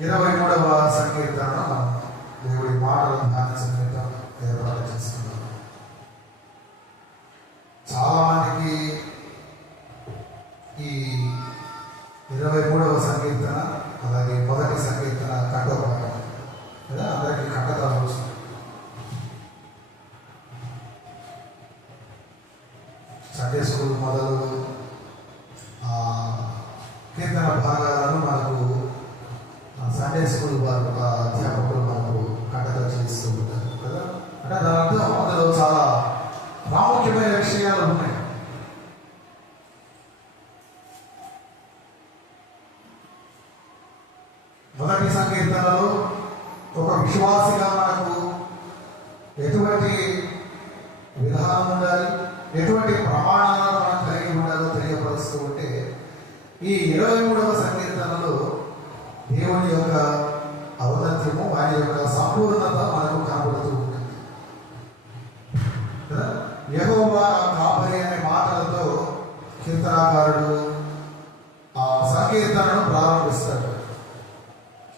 23వ సంకీర్తన మనం దేవుడి మాటలను ధ్యానించడం ఏర్పాటు చేసుకున్నాం. చాలా మందికి ఈ 23వ సంకీర్తన అలాగే మొదటి సంకీర్తన కంఠోపాఠం కదా, అందరికీ కంఠతాలు వస్తుంది. సండే స్కూల్ మొదలు కీర్తన భాగాలను మనకు సండే స్కూల్ వారు అధ్యాపకులు మనకు కంఠత చేస్తూ ఉంటారు కదా. అంటే దాని అర్థం అందులో చాలా ప్రాముఖ్యమైన విషయాలు ఉన్నాయి. మొదటి సంకీర్తనలో ఒక విశ్వాసిగా మనకు ఎటువంటి విధానం ఉండాలి, ఎటువంటి ప్రమాణాలను మనం కలిగి ఉండాలో తెలియపరుస్తూ ఉంటే, ఈ 23వ సంకీర్తనలో దేవుని యొక్క ఔన్నత్యము, ఆయన యొక్క సంపూర్ణత మనకు కనబడుతూ ఉంటుంది. యెహోవా కాపరి అనే మాటలతో కీర్తనాకారుడు ఆ సంకీర్తనను ప్రారంభిస్తాడు.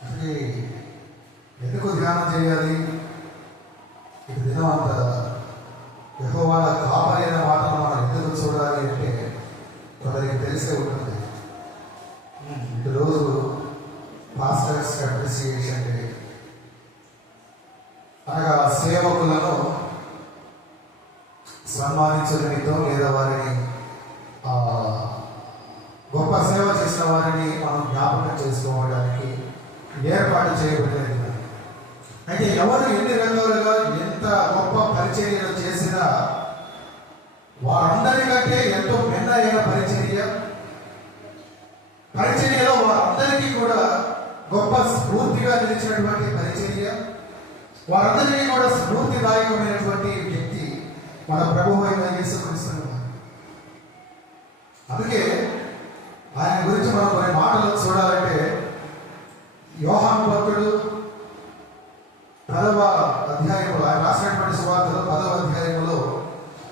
అది ఎందుకు ధ్యానం చేయాలి? ఇది దినం అంత యెహోవా కాపరి అనే మాటను మనం ఎందుకు చూడాలి అంటే కొందరికి తెలిసే ఉంటుంది. ఈరోజు మాస్టర్స్ అప్రిసియేషన్ డే అనగా సేవకులను సన్మానించడం లేదా వారిని గొప్ప సేవ చేసిన వారిని మనం జ్ఞాపకం చేసుకోవడానికి ఏర్పాటు చేయబడినది. అయితే ఎవరు ఎన్ని రంగాలుగా ఎంత గొప్ప పరిచర్యలు చేసినా వారందరికంటే ఎంతో భిన్నమైన పరిచర్యలో వారందరికీ కూడా గొప్ప స్ఫూర్తిగా నిలిచినటువంటి పరిచర్య, వారందరికీ కూడా స్ఫూర్తిదాయకమైనటువంటి వ్యక్తి మన ప్రభువు అయిన యేసుక్రీస్తు. అందుకే ఆయన గురించి మనం కొన్ని మాటలు చూడాలంటే, యోహాను భక్తుడు 10వ అధ్యాయంలో, ఆయన రాసినటువంటి సువార్తలో 10వ అధ్యాయంలో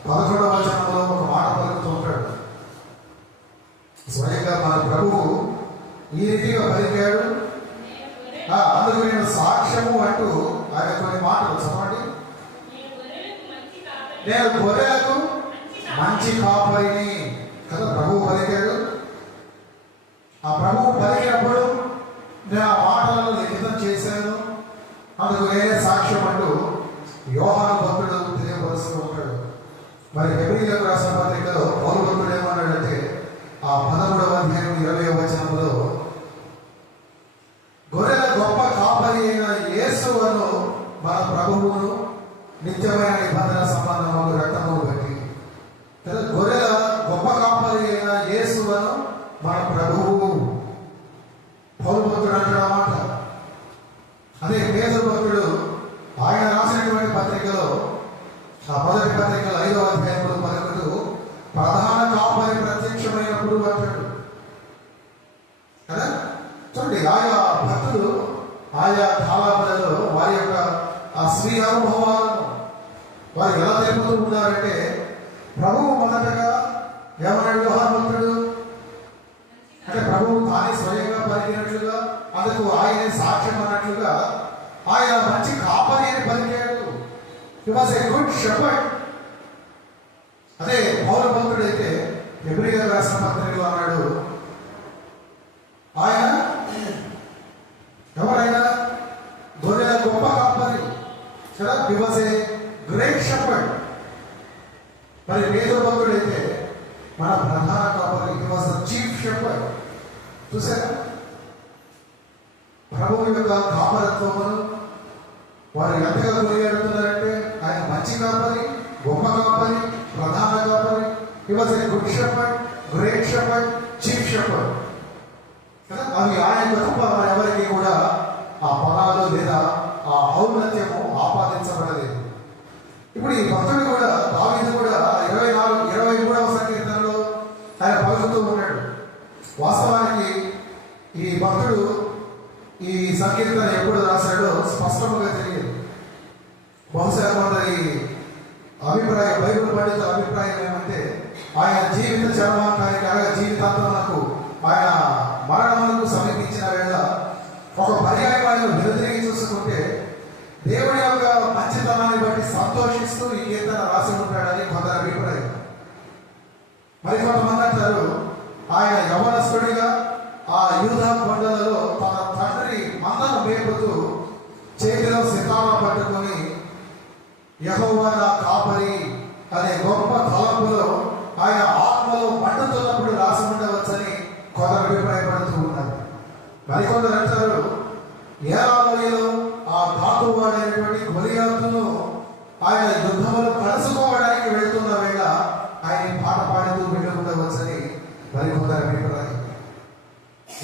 11వ వచనంలో ఒక మాట పలుకుతూ ఉంటాడు. స్వయంగా మన ప్రభువు ఈ రీతిగా పలికాడు, అందుకు నేను సాక్ష్యము అంటూ ఆయన కొన్ని మాటలు చదవండి. నేను గొర్రెలకు మంచి కాపరిని కదా ప్రభువు పలికాడు. ఆ ప్రభువు పలికినప్పుడు నేను ఆ మాటలను లిఖితం చేశాను, అందుకు నేనే సాక్ష్యం అంటూ యోహాను భక్తుడు తెలియపరుస్తూ ఉంటాడు. మరి హెబ్రీయులకు రాసిన పత్రికలో పౌలు భక్తుడు ఏమన్నాడంటే, ఆ 13వ అధ్యాయం 20వ వచనంలో, గొర్రెల గొప్ప కాపరి అయిన యేసువును మన ప్రభువును నిత్యమైన నిబంధన సంబంధము రక్తమును బట్టి, గొర్రెల గొప్ప కాపరి అయిన యేసువును మన ప్రభువు పౌలు భక్తుడు అంటాడు అన్నమాట. అదే పేతురు భక్తుడు ఆయన రాసినటువంటి పత్రికలో, ఆ మొదటి పత్రికలో 5వ అధ్యాయంలో పలుకుతూ ప్రధాన కాపరి ప్రత్యక్షమైనప్పుడు అంటాడు కదా. చూడండి, ఆయా భక్తులు ఆయా కాలాలలో వారి యొక్క ఆ స్వీయ అనుభవాలను వారు ఎలా తెలుపుతూ ఉన్నారంటే, ప్రభువు మొదటగా ఏమన్నాడు యోహాను భక్తుడు అంటే, ప్రభువు తానే స్వయంగా పలికినట్లుగా, అందుకు ఆయనే సాక్ష్యం అన్నట్లుగా ఆయన మంచి కాపరి అని పలికాడు. He was a good shepherd. అదే పౌలు భక్తుడు అయితే హెబ్రీయులకు రాసిన పత్రికలో అన్నాడు, ఆయన ఎవరైనా గొర్రెల గొప్ప కాపరి కదా, he was a great shepherd. మరి పేతురు భక్తుడు అయితే మన ప్రధాన కాపరి, he was the chief shepherd. చూసారా ప్రభువు యొక్క కాపరత్వమును వారు ఎంతగా కొనియాడుతున్నారంటే, ఆయన మంచి కాపరి, గొప్ప కాపరి, ప్రధాన కాపరి. He was a good shepherd, great shepherd, chief shepherd కదా. అవి ఆయన తప్ప ఎవరికి కూడా ఆ పదాలు లేదా ఆ ఔన్నత్యము ఆపాదించబడలేదు. ఇప్పుడు ఈ భక్తుడు కూడా, దావీదు కూడా 23వ సంకీర్తనలో ఆయన పలుకుతూ ఉన్నాడు. వాస్తవానికి ఈ భక్తుడు ఈ సంకీర్తన ఎప్పుడు రాశాడో స్పష్టంగా తెలియదు. బహుశా కొందరి అభిప్రాయం, బైబిల్ పండితుల అభిప్రాయం ఏమంటే, ఆయన జీవిత చరమాంకానికి అనగా జీవితాంతమునకు ఆయన మరణములకు సమీపించిన వేళ ఒక పర్యాయం ఆయన వెలుదిరిగి చూసుకుంటే దేవుని యొక్క మంచితనాన్ని బట్టి సంతోషిస్తూ ఈ కీర్తన రాసి ఉంటాడని కొందరు అభిప్రాయం. మరి కొంతమంది అంటారు ఆయన యవనస్తుడిగా ఆ యూదా కొండలలో తన తండ్రి మందను మేపుతూ చేతిలో సితారా పట్టుకొని యెహోవా నా కాపరి అనే గొప్ప తలంపులో ఆయన ఆత్మలో మండుతున్నప్పుడు రాసి ఉండవచ్చని కొందరు అభిప్రాయపడుతూ ఉన్నారు. మరికొందరు అంటారు ఏలాలోయలో ఆ ధాతువాడైనటువంటి గొలియాతును ఆయన యుద్ధంలో కలుసుకోవడానికి వెళ్తున్న వేళ ఆయన పాట పాడుతూ వెళ్ళి ఉండవచ్చని మరికొందరు అభిప్రాయం.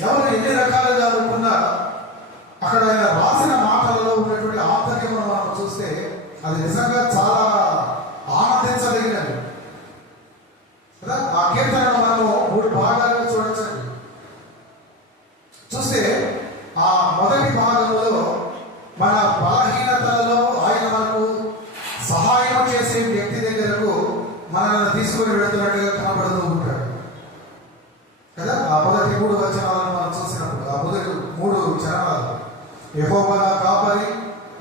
ఎవరు ఎన్ని రకాలుగా అనుకున్నా అక్కడ ఆయన రాసిన మాటలలో ఉన్నటువంటి ఆంతర్యం మనం చూస్తే అది నిజంగా చాలా ఆనందించదగినది కదా. ఆ కీర్తనను మనము 3 భాగాలుగా చూడొచ్చండి. చూస్తే ఆ మొదటి భాగంలో మన బలహీనతలలో ఆయన మనకు సహాయం చేసే వ్యక్తి దగ్గరకు మనల్ని తీసుకొని వెళుతున్నట్టుగా కనబడుతూ ఉంటాడు కదా. ఆ మొదటి 3 వచనాలను మనం చూసినప్పుడు ఆ మొదటి 3 చరణాలు యెహోవా నా కాపరి,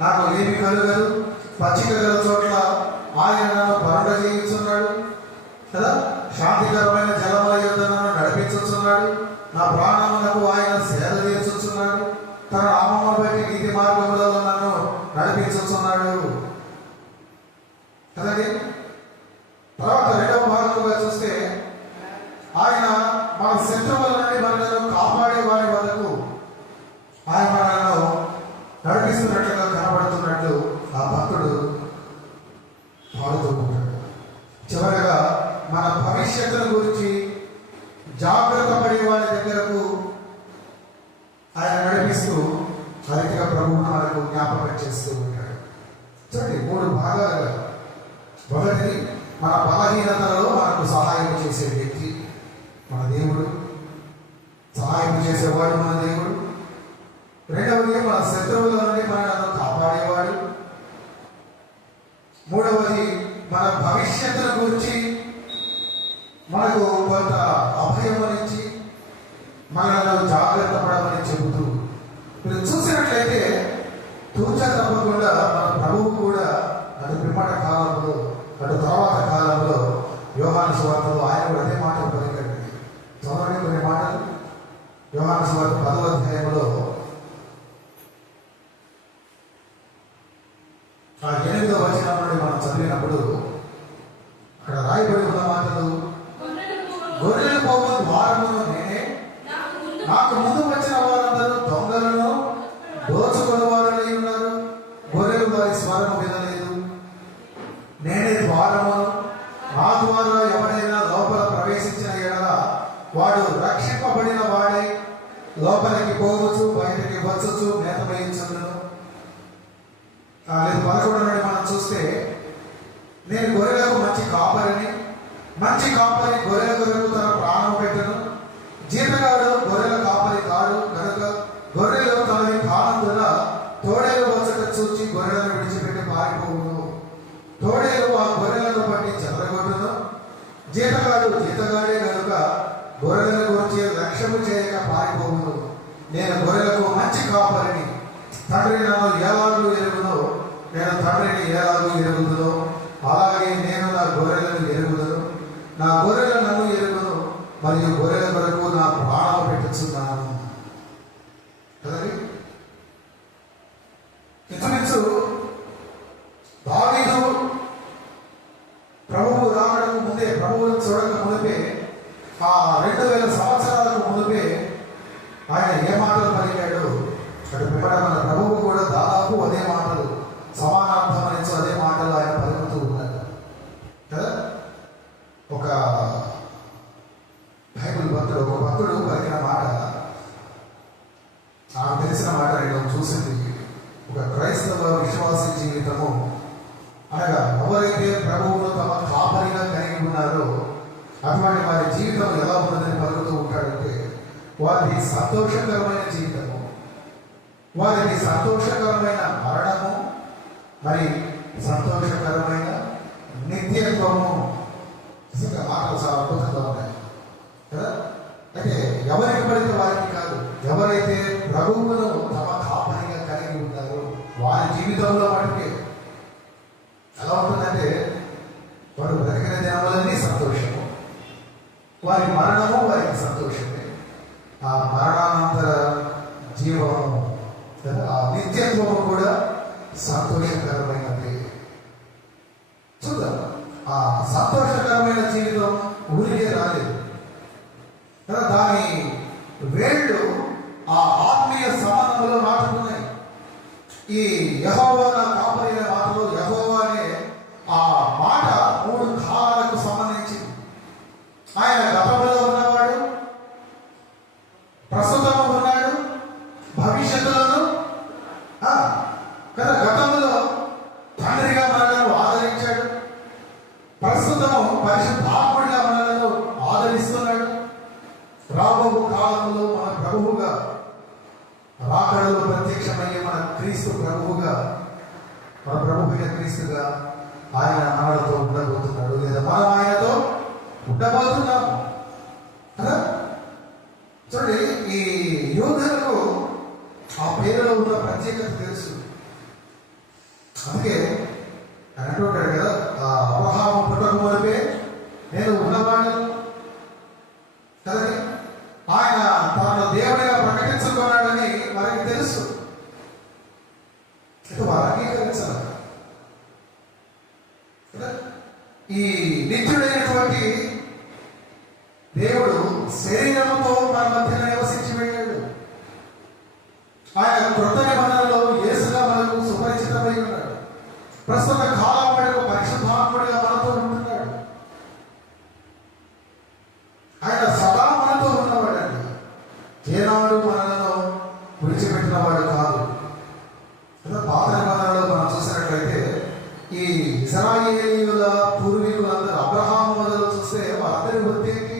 నాకు ఏమి కలుగదు, పచ్చిక గల చోట్ల ఆయన నన్ను పరుండ చేయించున్నాడు కదా, శాంతికరమైన జలముల యొద్ద నన్ను నడిపించుచున్నాడు, నా ప్రాణములకు ఆయన సేద తీర్చుచున్నాడు, తన నామమును బట్టి నీతి మార్గములలో నన్ను నడిపించుచున్నాడు కదండి. తర్వాత 2వ భాగంగా చూస్తే ఆయన మన శత్రువుల నుండి మనలను కాపాడే వారి వరకు ఆయన మనలను నడిపిస్తున్నట్లుగా కనబడుతున్నట్లు ఆ భక్తుడు పాడుతూ ఉంటాడు. చివరగా మన భవిష్యత్తును గురించి జాగ్రత్త పడే వారి దగ్గరకు ఆయన నడిపిస్తూ రైతుగా ప్రభువును మనకు జ్ఞాపకం చేస్తూ ఉంటాడు. చూడండి 3 భాగాలుగా. మొదటిది మన బలహీనతలలో మనకు సహాయం చేసే వ్యక్తి మన దేవుడు, సహాయం చేసేవాడు మన దేవుడు. రెండవది మన శత్రువుల నుండి మనలను కాపాడేవాడు. మూడవది మన భవిష్యత్తును గురించి మనకు కొంత అభయమనిచ్చి మనలను జాగ్రత్త పడమని చెబుతూ మీరు చూసినట్లయితే తూచా తప్పకుండా మన ప్రభువు కూడా అటు పిమ్మట కాలంలో అటు తర్వాత కాలంలో యోహాను సువార్తలో ఆయన కూడా అదే మాటలు పలికాడు. చదవండి కొన్ని మాటలు. యోహాను సువార్త 10వ అధ్యాయంలో ఆ 8వ వచనం నుండి మనం చదివినప్పుడు అక్కడ రాయబడి ఉన్న మాటలు, గొర్రెలు పోవు ద్వారమును నేనే, నాకు ముందు వచ్చిన వారందరూ దొంగలను దోచుకుని వారై ఉన్నారు, గొర్రెలు వారి స్వరము వినలేదు. నేనే ద్వారమును, నా ద్వారా ఎవరైనా లోపల ప్రవేశించిన ఎడల వాడు రక్షింపబడిన వాడై లోపలికి పోవచ్చు, బయటికి వచ్చుచు మేత వేయించును. 11 నుండి మనం చూస్తే నేను గొర్రెలకు మంచి కాపరిని, మంచి కాపరి గొర్రెల కొరకు తన ప్రాణం పెట్టను, జీతగాడు గొర్రెల కాపరి కాడు కనుక గొర్రెలు తనవి కానందున తోడేలు వచ్చట చూచి గొర్రెలను విడిచిపెట్టి పారిపోవును, తోడేలు ఆ గొర్రెలను బట్టి చెదరగొట్టును, జీతగాడు జీతగాడే కనుక గొర్రెల గురించి లక్ష్యము చేయక పారిపోవును. నేను గొర్రెలకు మంచి కాపరిని, తండ్రి నన్ను ఎలాగూ ఎరుగును, నేను తండ్రిని ఎలాగూ ఎరుగుదును, అలాగే నేను నా గొర్రెలను ఎరుగుదును, నా గొర్రెలు నన్ను ఎరుగును, మరియు గొర్రెల కొరకు నా ప్రాణం పెట్టుచున్నాను కదండి. ఇంచుమించు దావీదు ప్రభువు రావడానికి ముందే, ప్రభువును చూడక మునిపే, ఆ 2000 సంవత్సరాలకు మునిపే ఆయన ఏ మాటలు పలికాడు అటు పిమ్మట మన ప్రభువు కూడా దాదాపు అదే మాటలు, సమానార్థం అనేది అదే మాటలు ఆయన పలుకుతూ ఉన్నారు కదా. ఒక బైబిల్ భక్తుడు, ఒక భక్తుడు పలికిన మాట నాకు తెలిసిన మాట నేను చూసింది. ఒక క్రైస్తవ విశ్వాస జీవితము అనగా ఎవరైతే ప్రభువును తమ కాపరిగా కలిగి ఉన్నారో అటువంటి వారి జీవితం ఎలా ఉన్నదని పలుకుతూ ఉంటాడంటే, వారికి సంతోషకరమైన జీవితము, వారికి సంతోషకరమైన మరణము, మరి సంతోషకరమైన నిత్యత్వము. నిజంగా మాటలు చాలా అద్భుతంగా ఉన్నాయి కదా. అయితే ఎవరికి పడితే వారికి కాదు, ఎవరైతే ప్రభువును తమ ఆయన సంతోషమే. ఆ మరణానంతర జీవము, ఆ నిత్యత్వము కూడా సంతోషకరమైనది. చూద్దాం, ఆ సంతోషకరమైన జీవితం ఊరికే రాలేదు కదా, దాని వేళ్ళు ఆ ఆత్మీయ సంబంధంలో నాటుకున్నాయి. ఈ యెహోవా నా కాపరి అనే మాటలో యెహోవా అనే ఆ మాట 3 కాలాలకు సంబంధించింది. ఆయన గతంలో ఉన్నవాడు, ప్రస్తుతం ఉన్నాడు, భవిష్యత్తులోను కదా. గతంలో తండ్రిగా మనలను ఆదరించాడు, ప్రస్తుతము పరిశుద్ధాత్ముడిగా మనలను ఆదరిస్తున్నాడు, రాబో కాలంలో మన ప్రభువుగా రాకడలో ప్రత్యక్షమయ్యే మన క్రీస్తు ప్రభువుగా, మన ప్రభువైన క్రీస్తుగా ఆయన మనతో ఉండబోతున్నాడు, లేదా మనం ఆయనతో ఉండబోతున్నాము కదా. చూడండి, ఈ యోధులకు ఆ పేరులో ఉన్న ప్రత్యేకత తెలుసు. అందుకే ఆయన అంటుంటాడు కదా, అబ్రహాము పుట్టక మునిపే నేను ఉన్నవాడు కదండి. ఆయన తనను దేవుడిగా ప్రకటించుకున్నాడని వారికి తెలుసు. వారు అంగీకరించాలి. ఈ నిత్యుడైనటువంటి దేవుడు శరీరంతో మన మధ్య నివసించి వెళ్ళాడు. ఆయన కృత నిబంధనలో యేసుగా మనకు సుపరిచితమై ఉన్నాడు. ప్రస్తుత కాలం వరకు పరిశుద్ధాత్ముడిగా మనతో ఉంటున్నాడు. ఆయన సదా మనతో ఉన్నవాడండి. ఏనాడు మనలను విడిచిపెట్టిన వాడు కాదు. పాత నిబంధనలో మనం చూసినట్లయితే ఈ ఇశ్రాయేలీయుల పూర్వీకులందరూ అబ్రహాము మొదలు చూస్తే వారందరి వృత్తికి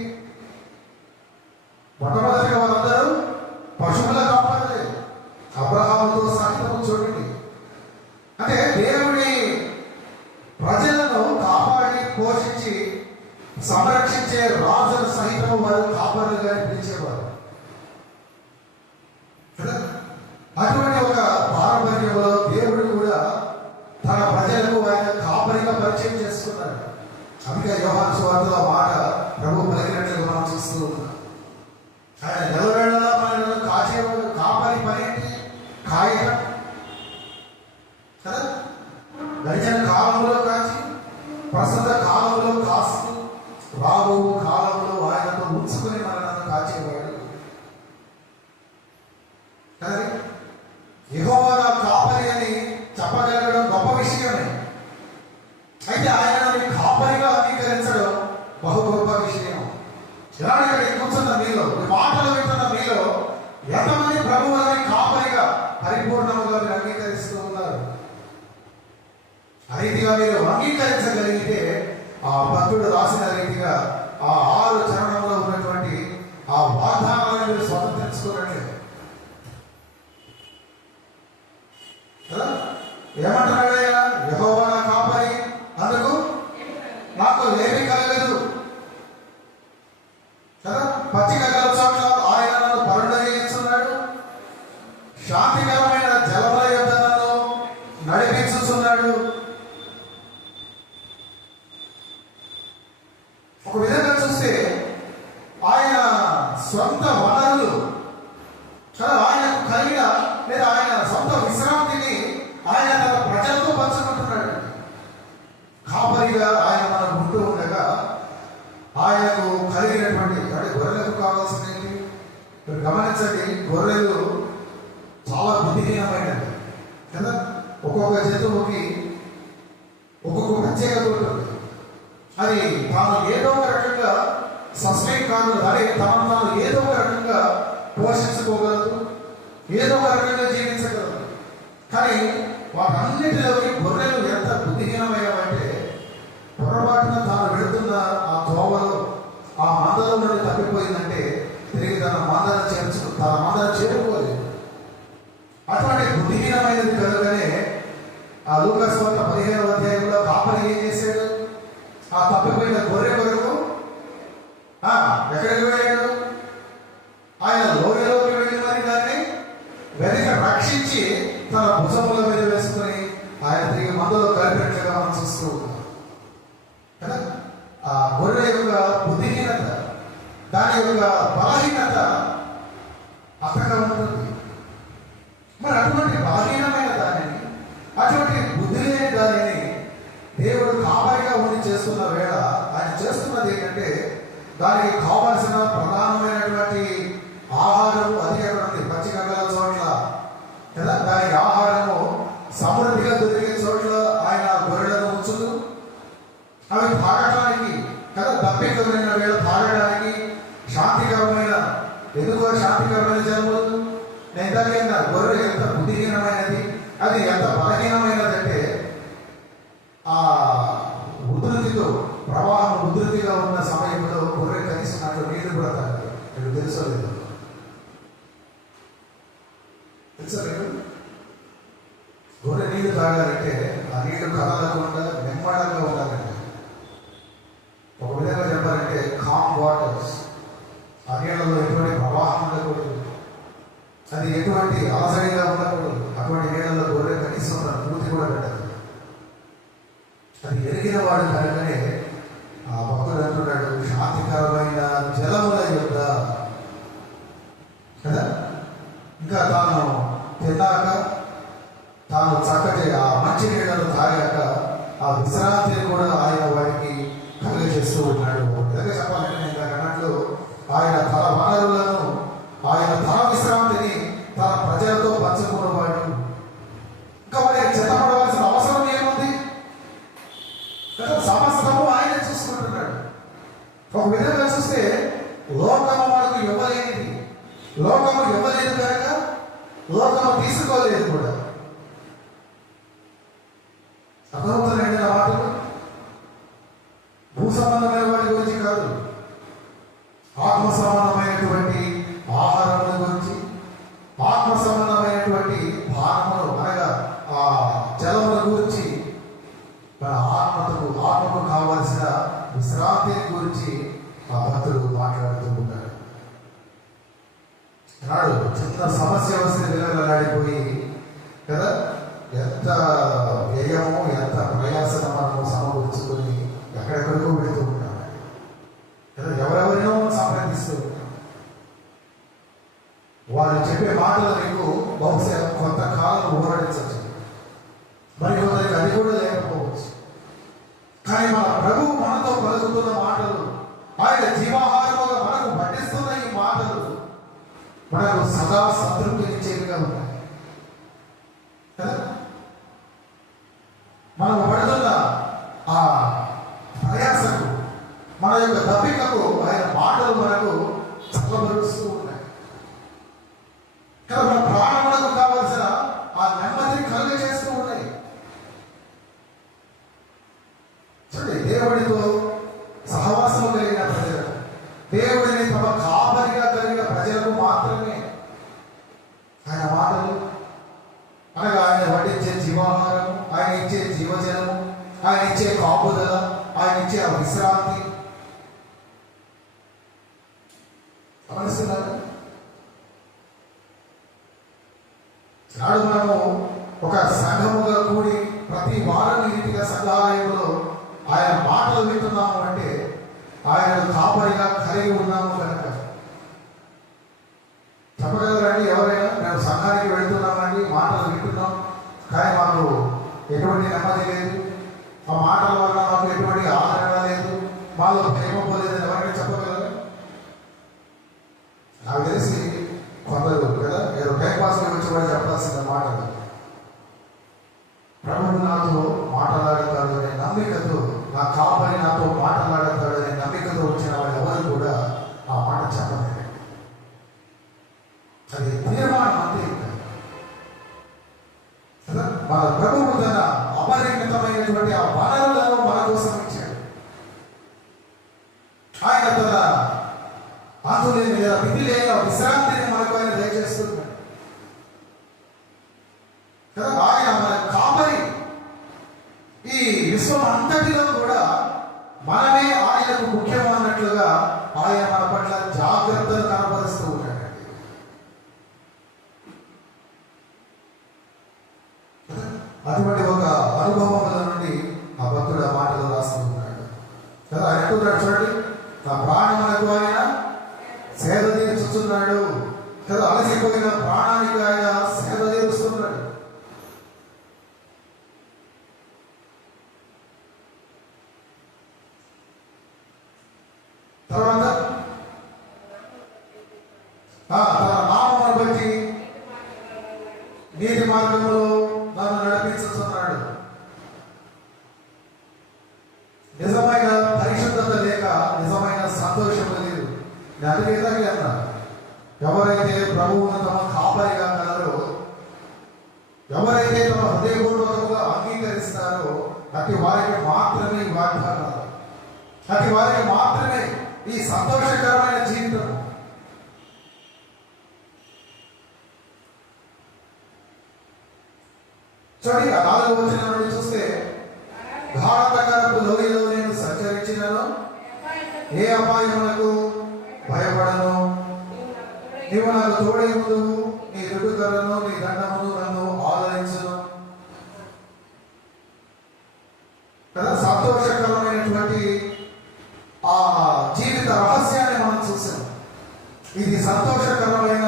మొట్టమొదటిగా వారందరూ పశువుల కాపాడలే. అబ్రహాముతో సహితము చూడండి, అంటే దేవుడి ప్రజలను కాపాడి పోషించి సంరక్షించే రాజుల సహితము వారు కాపాడులుగా పిలిచేవారు. అటువంటి ఒక పారంపర్యంలో దేవుడు కూడా తన ప్రజలకు ఆయన కాపరిగా పరిచయం చేసుకున్నాడు. అందుకే యోహాను సువార్తలో మాట ప్రభు పలికినట్లుగా మనం చూస్తూ ఉన్నాం. ఆయన నిలవేళలా మనల్ని కాచేవాడు. కాపరి పని ఏంటి? కాయడం కదా. గడిచిన కాలంలో కాచి, ప్రస్తుత కాలంలో కాస్తూ, రాబో కాలంలో ఆయనతో ఉంచుకుని మనల్ని కాచేవాడు కదా. యెహోవా నా కాపరి అని చెప్పగలగడం గొప్ప విషయమే. అయితే ఆయనని కాపరిగా అంగీకరించడం బహు గొప్ప విషయం. ఇలాంటి ఇక్కడ కూర్చున్న మీలో, మాటలు వింటున్న మీలో ఎంతమంది ప్రభువుని కాపరిగా పరిపూర్ణముగా మీరు అంగీకరిస్తూ ఉన్నారు? ఆ రీతిగా మీరు అంగీకరించగలిగితే ఆ భక్తుడు రాసిన రీతిగా ఆ 6 చరణంలో ఉన్నటువంటి ఆ వాగ్దానాలను మీరు స్వతంత్రించుకోనండి కదా. ఏమంటున్నాడయ్యా? యెహోవా నా కాపరి, అందుకు నాకు ఏమీ కలగదు కదా. పచ్చిక గల చోట్ల ఆయన నన్ను పరుండజేస్తున్నాడు, శాంతికరమైన జలముల యొద్ద నన్ను నడిపించుచున్నాడు. ఒక విధంగా చూస్తే ఆయన సొంత వనరులు కదా, ఆయనకు కలిగిన లేదా ఆయన సొంత విశ్రాంతిని ఆయన తన ప్రజలతో పంచుకుంటున్నాడు. కాపరిగా ఆయన మనం ఉంటూ ఉండగా ఆయనకు కలిగినటువంటి, అంటే గొర్రెలకు కావాల్సినవి మీరు గమనించండి. గొర్రెలు చాలా బుద్ధిహీనమైనవి కదా. ఒక్కొక్క జంతువుకి ఒక్కొక్క ప్రత్యేకత ఉంటుంది. అది తాను ఏదో ఒక రకంగా సస్టైన్ కాదు, అదే తనను తాను ఏదో ఒక రకంగా పోషించుకోగలదు, ఏదో ఒక రకంగా జీవించగలదు. కానీ వాటన్నిటిలోకి గొర్రెలు ఎంత బుద్ధిహీనమయ్యామంటే, పొరపాటున తాను వెళుతున్న ఆ తోవలో ఆ మందలో నుండి తప్పిపోయిందంటే తిరిగి తన మందను చేరుకోలేదు. అటువంటి బుద్ధిహీనమైనది కనుకనే ఆ లూకాసు వార్త 15వ అధ్యాయంలో కాపరి ఏం చేశాడు? ఆ తప్పిపోయిన గొర్రె కొరకు ఎక్కడికి వెళ్ళాడు? ఆయన లోయలోకి వెళ్ళి మరి దాన్ని వెనక రక్షించి తన భుజముల మీద వేసుకుని ఆయన తిరిగి మందలో కలిపినట్లుగా మనం చూస్తూ ఉన్నాం కదా. ఆ గొర్రె యొక్క బుద్ధిహీనత, దాని యొక్క బలహీనత అంతగా ఉంటుంది. మరి అటువంటి బలహీనమైన దానిని, అటువంటి బుద్ధి లేని దానిని దేవుడు కాపరిగా ఉండి చేస్తున్న వేళ ఆయన చేస్తున్నది ఏంటంటే, దానికి కావాల్సిన ప్రధానమైనటువంటి ఆహారము అది ఎక్కడ ఉంది? పచ్చిక గల చోట్ల కదా. దానికి ఆహారము సమృద్ధిగా దొరికే చోట్ల ఆయన గొర్రెలను ఉంచుతూ అవి తాగడానికి కదా, దప్పికమైన వేళ తాగడానికి శాంతికరమైన, ఎందుకో శాంతికరమైన జన్మలు. నేను ఇందాక గొర్రె ఎంత బుద్ధిహీనమైనది, అది ఎంత బలహీనమైనది అంటే, ఆ ఉధృతితో ప్రవాహం ఉధృతిగా ఉన్న సమయంలో గొర్రె కనీసం నాకు నీళ్లు కూడా తాగదు. మీకు తెలుసో లేదు? తెలుసా లేదు? గొర్రె నీళ్లు తాగాలంటే ఆ నీళ్లు కదలకుండా నెమ్మడంగా ఉండాలంటే, ఒక విధంగా చెప్పాలంటే కామ్ వాటర్స్. ఆ నీళ్ళలో ఎటువంటి ప్రవాహం ఉండకూడదు, అది ఎటువంటి అలసడిగా ఉండకూడదు. అటువంటి నీళ్ళలో గొర్రె కనీసం తన పూర్తి కూడా పెట్టదు. అది ఎరిగిన వాడు కనుకనే ఆ భక్తుడు అంటున్నాడు, శాంతికరమైన జలముల యొక్క కదా. ఇంకా తాను తిన్నాక, తాను చక్కటి ఆ మంచి నీళ్ళను తాగాక ఆ విశ్రాంతిని కూడా ఆయన వారికి కలిగజేస్తూ ఉన్నాడు. విధంగా చెప్పాలంటే నేను అన్నట్లు ఆయన తన వనరులను, ఆయన తన విశ్రాంతిని తన ప్రజలతో పంచుకున్నవాడు. ఇంకా వారికి చెత్తపడవలసిన అవసరం ఏముంది కదా, సమస్తము ఆయన చూసుకుంటున్నాడు. ఒక విధంగా చూస్తే లోకము మనకు ఇవ్వలేనిది, లోకము ఇవ్వలేదు కనుక లోకము తీసుకోలేదు కూడా. అర్థమవుతున్నాయండి నా మాటలు? భూ సంబంధమైన వాటి గురించి కాదు, ఆత్మ సంబంధమైనటువంటి ఆహారముల గురించి, ఆత్మ సంబంధమైనటువంటి భారములు అనగా ఆ జలముల గురించి, మన ఆత్మకు కావలసిన విశ్రాంతిని గురించి ఆ భక్తుడు మాట్లాడుతూ ఉంటాడు. నాడు చిన్న సమస్య వస్తే విలవిలాడిపోయి కదా, ఎంత వ్యయము, ఎంత ప్రయాసను మనము సమకూర్చుకొని ఎక్కడెక్కడికో వెళుతూ ఉంటాం కదా, ఎవరెవరినో సంప్రదిస్తూ ఉంటాం. వాళ్ళు చెప్పే మాటలు మీకు బహుశా కొంతకాలం ఊరడించవచ్చు, మరి కొందరికి అది కూడా లేకపోవచ్చు. కానీ మన ప్రభువు మనతో పలుకుతున్న మాటలు, ఆయన జీవాహారముగా మనకు పట్టిస్తున్న ఈ మాటలు మనకు సదా సంతృప్తినిచ్చేవిగా ఉన్నాయి కదా. మనం పడుతున్న ఆ ప్రయాసకు, మన యొక్క దప్పికకు ఆయన మాటలు మనకు చల్లబరుస్తూ ఉన్నాయి కదా. మన ప్రాణములకు కావలసిన ఆ నెమ్మదిని కలుగజేస్తూ ఉన్నాయి. చూడండి, దేవుడితో సహవాసము కలిగిన ప్రజలకు, దేవుడిని తమ కాపరిగా కలిగిన ప్రజలకు మాత్రమే ఆయన మాటలు అనగా ఆయన వడ్డించే జీవాహారం, ఆయన ఇచ్చే జీవజలము, ఆయన ఇచ్చే కాపుదల, ఆయన ఇచ్చే ఆ విశ్రాంతి గమనిస్తున్నారు. నాడు మనము ఒక సంఘముగా కూడి ప్రతి వారం ఈ రీతిగా సంఘాలయంలో ఆయన మాటలు వింటున్నాము అంటే ఆయన కాపరిగా కలిగి ఉన్నాము కనుక. చెప్పగలరండి ఎవరైనా, మేము సంఘానికి వెళ్తున్నామండి, మాటలు వింటున్నాం, కానీ మాకు ఎటువంటి నెమ్మది లేదు, ఆ మాటల వల్ల మాకు ఎటువంటి ఆదరణ లేదు, మాలో ప్రేమ పోలేదని ఎవరైనా చెప్పగలరు? నాకు తెలిసి కొందరు కదా, ఏదో టైంపాస్గా వచ్చి కూడా చెప్పాల్సిన మాటలు. ప్రభువు నాతో మాట్లాడతాడు అనే నమ్మికతో, నా కాపరి నాతో మాట్లాడతాడు అనే నమ్మికతో వచ్చిన వాళ్ళు ఎవరు కూడా ఆ మాట చెప్పలేదు. అది తీర్మానం అంతే కదా. మన ప్రభువు తన అపరిమితమైనటువంటి ఆ వనరులను మన కోసం ఇచ్చాడు. ఆయన తన అంతులేని లేదా విధి లేని విశ్రాంతిని మనకు ఆయన దయచేస్తున్నాడు కదా. ఆయన మన కాపరి. ఈ విశ్వం అంతటిలో కూడా మనమే ఆయనకు ముఖ్యమన్నట్లుగా ఆయన మన పట్ల జాగ్రత్తలు కనపరుస్తూ ఉంటాడు. అటువంటి ఒక అనుభవముల నుండి ఆ భక్తుడు ఆ మాటలు రాస్తూ ఉన్నాడు కదా. ఆయన అంటున్నాడు, చూడండి, నా ప్రాణములకు ఆయన నశించిపోయిన ప్రాణానికి ఆయన సేద తీరుస్తున్నాడు. తర్వాత తన నామమును బట్టి నీతి మార్గంలో నన్ను నడిపించుతున్నాడు. నిజమైన పరిశుద్ధత లేక నిజమైన సంతోషం లేదు. అందుకే అన్నా, ఎవరైతే ప్రభువును తమ కాపరిగా కలరో, ఎవరైతే తమ హృదయపూర్వకంగా అంగీకరిస్తారో అట్టి వారికి మాత్రమే ఈ వాగ్దానాలు, అట్టి వారికి మాత్రమే ఈ సంతోషకరమైన జీవితం. చూడండి, 4వ వచనం నుండి చూస్తే, గాఢాంధకారపు లోయలో నేను సంచరించినను ఏ అపాయములకు భయపడను, నీవు నాకు తోడై ఉందువు, నీ దుడ్డుకర్రను నీ దండమును నన్ను ఆదరించును. కదా, సంతోషకరమైనటువంటి ఆ జీవిత రహస్యాన్ని మనం చూసాం. ఇది సంతోషకరమైన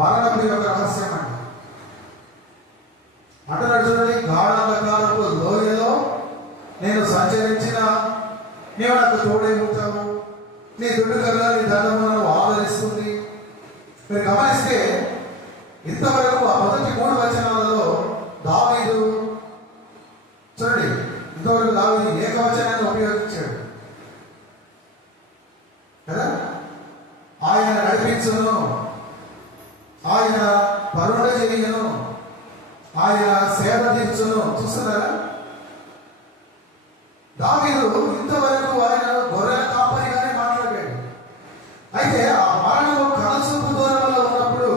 మరణం యొక్క రహస్యం అండి. అంటున్నాడు చూడండి, గాఢాంధకారపు లోయలో నేను సంచరించిన నీవు నాకు తోడై ఉంటావు, నీ దుడ్డుకర్ర నీ దండమును ఆదరిస్తుంది. మీరు గమనిస్తే ఇంతవరకు ఆ మొదటి 3 వచనాలలో దావీదు, చూడండి, ఇంతవరకు దావీదు ఏకవచనాన్ని ఉపయోగించాడు కదా. ఆయన నడిపించును, ఆయన పరుణ చేయను, ఆయన సేవ తీర్చును. చూస్తున్నారా, దావీదు ఇంతవరకు ఆయన గొర్రెల కాపరిగానే మాట్లాడాడు. అయితే ఆ మరణము కనసూపు దూరంలో ఉన్నప్పుడు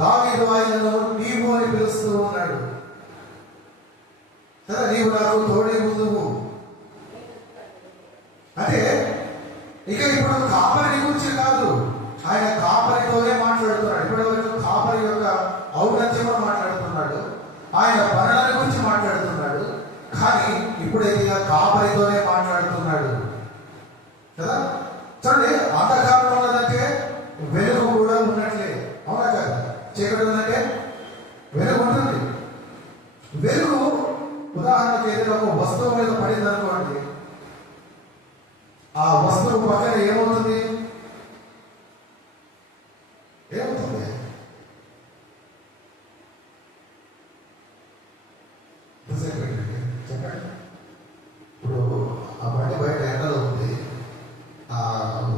దావీదు ఆయనను నీవు అని పిలుస్తూ ఉన్నాడు కదా. నీవు నాకు తోడే ముందువు అంటే ఇక ఇప్పుడు కాపరి గురించి కాదు, ఆయన కాపరితోనే మాట్లాడుతున్నాడు. ఇప్పటివరకు కాపరి యొక్క ఔన్నత్యం మాట్లాడుతున్నాడు, ఆయన పనుల గురించి మాట్లాడుతున్నాడు. కానీ ఇప్పుడైతే ఇక కాపరితోనే మాట్లాడుతున్నాడు కదా. చూడండి, అంధకారం ఉన్నదంటే వెలుగు కూడా ఉన్నట్లే, అవునా కదా. చీకటి ఉందంటే వెలుగు ఉంటుంది. వెలుగు ఉదాహరణకు ఏదైనా ఒక వస్తువు మీద పడింది అనుకోండి, ఆ వస్తువు పక్కన ఏమవుతుంది? ఏమవుతుంది? చెప్పండి. ఇప్పుడు ఆ బండి బయట ఎండలో ఉంది, ఆ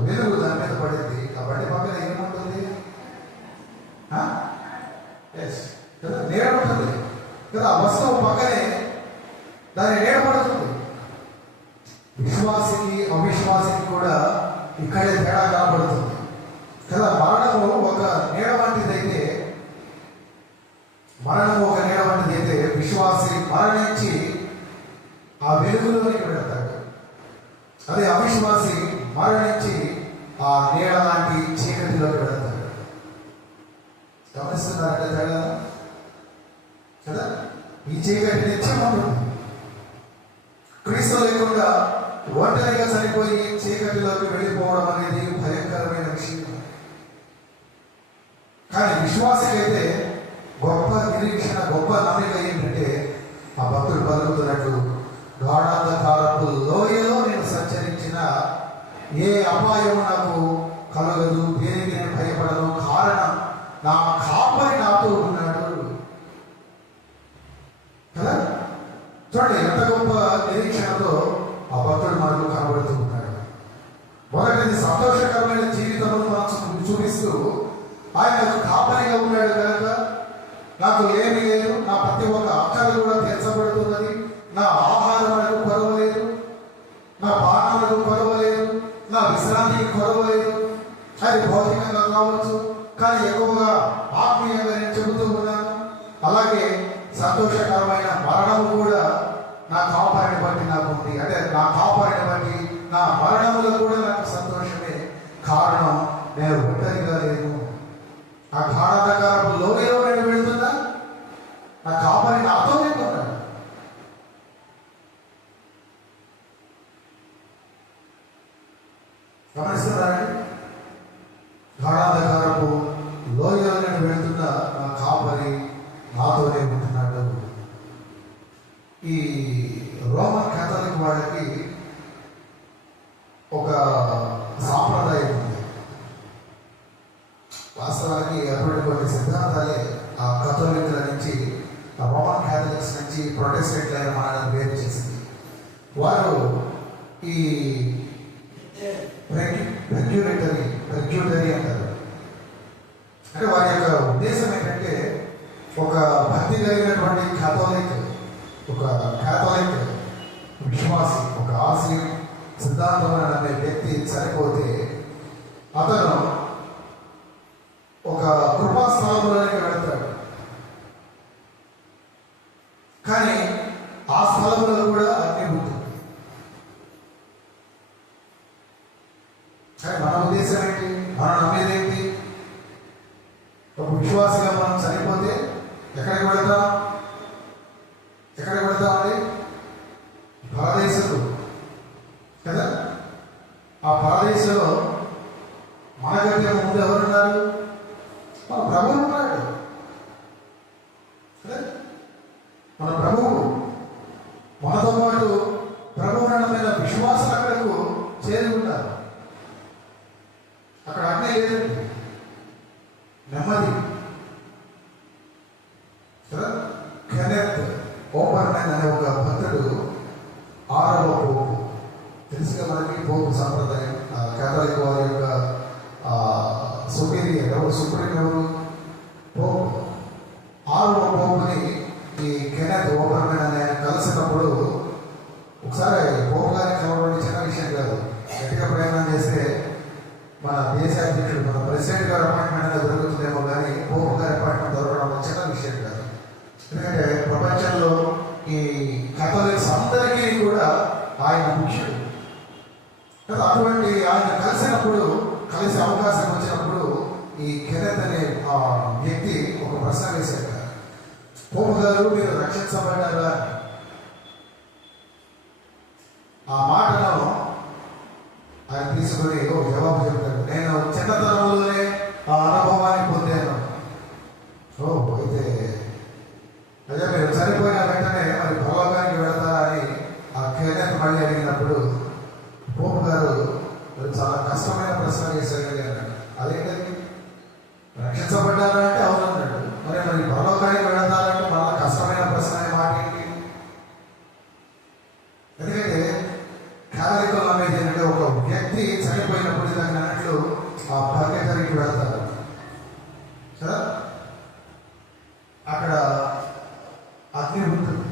వెలుగు దాని మీద పడింది, ఆ బండి పక్కన ఏముంటుంది? కదా, నీడ ఉంటుంది కదా. ఆ వస్తువు పక్కనే దాని నీడ పడుతుంది. విశ్వాసికి అవిశ్వాసికి కూడా ఇక్కడే తేడా కనబడుతుంది కదా. మరణము ఒక నీడ వంటిదైతే, విశ్వాసి మరణించి ఆ వెలుగులోనికి వెళతాడు. అదే అవిశ్వాసి మరణించి ఆ నీడ లాంటి చీకటిలోకి వెళతాడు. గమనిస్తున్నారంటే తేడా కదా. ఈ చీకటి నిత్యం ఉంటుంది. క్రీస్తు లేకుండా ఒంటరిగా చనిపోయి చీకటిలోకి వెళ్ళిపోవడం అనేది భయంకరమైన విషయం. కానీ విశ్వాసకైతే గొప్ప నిరీక్షణ, గొప్ప నమ్మిక ఏంటంటే, ఆ భక్తుడు పలుకుతున్నట్టు, గాఢాంధకారపు లోయలో నేను సంచరించిన ఏ అపాయము నాకు కలగదు, దేనికి నేను భయపడను, కారణం నా కాపరి నాతో ఉన్నాడు కదా. చూడండి ఎంత గొప్ప నిరీక్షణతో ఆ భక్తుడు మనకు కనబడుతూ ఉన్నాడు. మొదటిది సంతోషకరమైన జీవితంలో మనం చూపిస్తూ, ఆయన కాపరిగా ఉన్నాడు కనుక నాకు ఏమీ లేదు, నా ప్రతి ఒక్క అక్కర కూడా తీర్చబడుతున్నది, నా ఆహారములకు కొరవ లేదు, నా పానాలకు కొరవ లేదు, నా విశ్రాంతికి కొరవ లేదు. అది భౌతికంగా కావచ్చు, కానీ ఎక్కువగా ఆత్మీయంగా నేను చెబుతూ ఉన్నాను. అలాగే సంతోషకరమైన మరణము కూడా నా కాపరిని బట్టి నాకు ఉంది. అంటే నా కాపరిని బట్టి నా మరణములో కూడా నాకు సంతోషమే. కారణం నేను ఒంటరిగా లేను. ఆ గాఢాంధకారపు లోయలో నేను వెళుతున్నా, నా కాపరి నాతోనే ఉన్నాడు. గమనిస్తున్నారండి, గాఢాంధకారపు లోయ సిద్ధాంతాలే ఆ కథోలికుల నుంచి, ఆ రోమన్ క్యాథలిక్స్ నుంచి ప్రొటెస్టెంట్ అయిన మనల్ని వేరు చేసింది. వారు ఈ రెగ్యులరీ అంటారు. అంటే వారి యొక్క ఉద్దేశం ఏంటంటే, ఒక భక్తి కలిగినటువంటి క్యాథలిక్ విశ్వాసి, ఒక ఆశయం సిద్ధాంతం అనే వ్యక్తి చనిపోతే అతను ఒక కృపాస్థలంలోనికి వెళతాడు. కానీ ఆ స్థలంలో కూడా అగ్ని ఉంటుంది. కానీ మన ఉద్దేశం ఏంటి, మనం నమ్మేదేంటి? ఒక విశ్వాసిగా మనం చనిపోతే ఎక్కడికి వెళతామండి? పరదేశంలో కదా. ఆ పరదేశంలో మనకంటే ముందు ఎవరున్నారు? మన ప్రభువు ఉన్నాడు. మన ప్రభువు మనతో పాటు ప్రభువునమైన విశ్వాసం అక్కడకు చేరి ఉన్నారు. అక్కడ అన్నీ లేదండి, నెమ్మది కదా. కెనెత్ ఓబర్మన్ అనే ఒక భక్తుడు 6వ పోపు, తెలుసుగా మనకి పోపు సాంప్రదాయం. కేథలిక్ వారి యొక్క సుపీరియర్ ఎవరు, సుప్రీం ఎవరు? పోపు. 6వ పోపుని ఈ కెనెత్ ఓబర్మన్ అనే కలిసినప్పుడు, ఒకసారి పోపు గారిని కలవడం చిన్న విషయం కాదు. గట్టిగా ప్రయాణం చేస్తే మన దేశ అధ్యక్షుడు, మన ప్రెసిడెంట్ గారి అపాయింట్మెంట్ అనేది దొరుకుతుందేమో, కానీ పోపు గారి అపాయింట్మెంట్ దొరకడం చిన్న విషయం కాదు. ఎందుకంటే ప్రపంచంలో ఈ కథోలిక్స్ అందరికీ కూడా ఆయన ముఖ్యుడు. అటువంటి ఆయన కలిసే అవకాశం వచ్చినప్పుడు ఈ కెనెత్ అనే వ్యక్తి ఒక ప్రశ్న వేశాడు. పోపు గారు, మీరు రక్షించబడ్డారా? ఆ మాటను ఆయన తీసుకొని జవాబు చెప్తాడు. నేను చిన్నతనంలోనే ఆ అనుభవాన్ని పొందాను. అయితే అదే మీరు చనిపోయిన వెంటనే మరి పరలోకానికి వెళతారా అని ఆ కెనెత్ మళ్ళీ అడిగినప్పుడు పోపు గారు చాలా కష్టమైన ప్రశ్న వేసాడు అన్నాడు. అదేంటది? రక్షించబడ్డారా అంటే అవునన్నాడు. మరి పరలోకానికి వెళతారంటే మళ్ళీ కష్టమైన ప్రశ్న అనే మాట ఏంటి? ఎందుకంటే కేథలిక్లు అనేది ఏంటంటే, ఒక వ్యక్తి చనిపోయినప్పుడు దాన్ని అన్నట్లు ఆ పర్గేటరీకి వెళతారు కదా. అక్కడ అగ్ని ఉంటుంది.